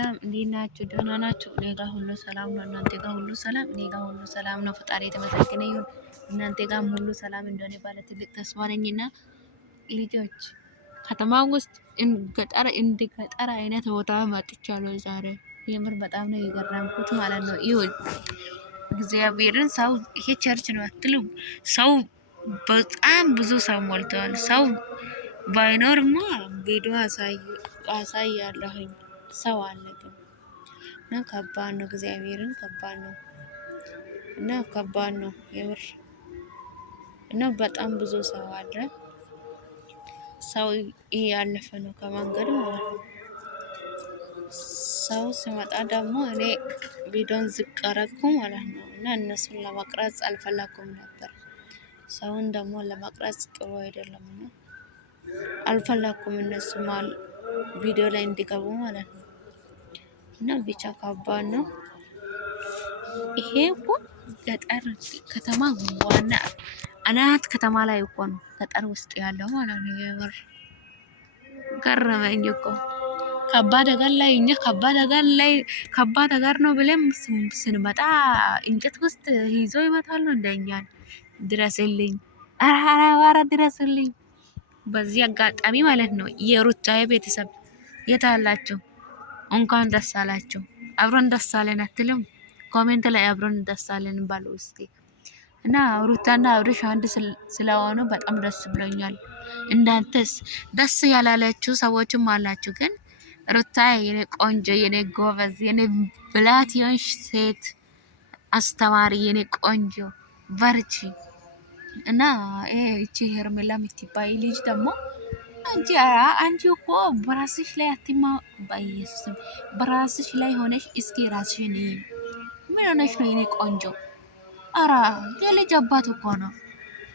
ሰላም እንዴት ናችሁ? ደህና ናችሁ? እኔ ጋር ሁሉ ሰላም ነው። እናንተ ጋር ሁሉ ሰላም? እኔ ጋር ሁሉ ሰላም ነው። ፈጣሪ የተመሰገነ ይሁን። እናንተ ጋር ሁሉ ሰላም እንደሆነ ባለ ትልቅ ተስፋ ነኝና ልጆች ከተማ ውስጥ እንደ ገጠር አይነት ቦታ መጥቻለሁ ዛሬ። የምር በጣም ነው የገረምኩት ማለት ነው። ይሁን እግዚአብሔርን ሰው ይሄ ቸርች ነው አትሉም? ሰው በጣም ብዙ ሰው ሞልተዋል። ሰው ባይኖርማ ቪዲዮ አሳያለሁኝ። ሰው አለ ግን እና ከባድ ነው። እግዚአብሔርን ከባድ ነው እና ከባድ ነው የምር እና በጣም ብዙ ሰው አለ። ሰው ያለፈ ነው ከመንገድ ማለት ነው። ሰው ሲመጣ ደግሞ እኔ ቪዲዮን ዝቅ አረኩ ማለት ነው እና እነሱን ለመቅረጽ አልፈለኩም ነበር። ሰውን ደግሞ ለመቅረጽ ጥሩ አይደለም አልፈለኩም እነሱ ቪዲዮ ላይ እንዲገቡ ማለት ነው። እና ብቻ ከባድ ነው። ይሄ እኮ ገጠር ከተማ ዋና አናት ከተማ ላይ እኮ ነው ገጠር ውስጥ ያለው ማለት ነው። የምር ገረመኝ እኮ ከባድ ነገር ላይ እኛ ከባድ ነገር ነው ብለን ስንመጣ እንጨት ውስጥ ይዞ ይመታሉ እንደኛን። ድረስልኝ፣ ኧረ ድረስልኝ። በዚህ አጋጣሚ ማለት ነው የሩታዬ ቤተሰብ የት አላችሁ? እንኳን ደስ አላችሁ። አብሮን ደስ አለን አትልም? ኮሜንት ላይ አብሮን ደስ አለን ባሉ እስቲ እና ሩታና አብርሽ አንድ ስለሆኑ በጣም ደስ ብሎኛል። እንዳንተስ ደስ ያላላችሁ ሰዎችም አላችሁ። ግን ሩታዬ የኔ ቆንጆ፣ የኔ ጎበዝ፣ የኔ ብላት የሆንሽ ሴት አስተማሪ፣ የኔ ቆንጆ በርቺ እና እቺ ሄርሜላ የምትባይ ልጅ ደግሞ አንቺ እኮ በራስሽ ላይ አትማ በኢየሱስም በራስሽ ላይ ሆነሽ እስኪ ራስሽን ምን ሆነሽ ነው የኔ ቆንጆ? አራ የልጅ አባት እኮ ነው።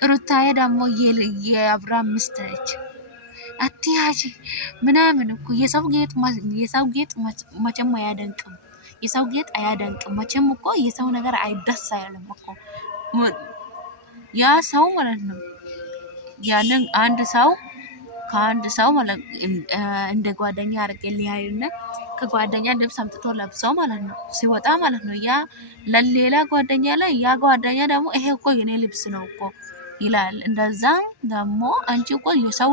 ሩታዬ ደግሞ የአብርሃም ሚስት ነች። አትያጂ ምናምን እኮ የሰው ጌጥ መቼም አያደንቅም። የሰው ጌጥ አያደንቅም መቼም እኮ የሰው ነገር አይደስ አይልም እኮ ያ ሰው ማለት ነው። ያንን አንድ ሰው ከአንድ ሰው ማለት እንደ ጓደኛ አድርጌ ሊያዩና ከጓደኛ ልብስ አምጥቶ ለብሰው ማለት ነው ሲወጣ ማለት ነው ያ ለሌላ ጓደኛ ላይ ያ ጓደኛ ደግሞ ይሄ እኮ የኔ ልብስ ነው እኮ ይላል። እንደዛም ደግሞ አንቺ እኮ የሰው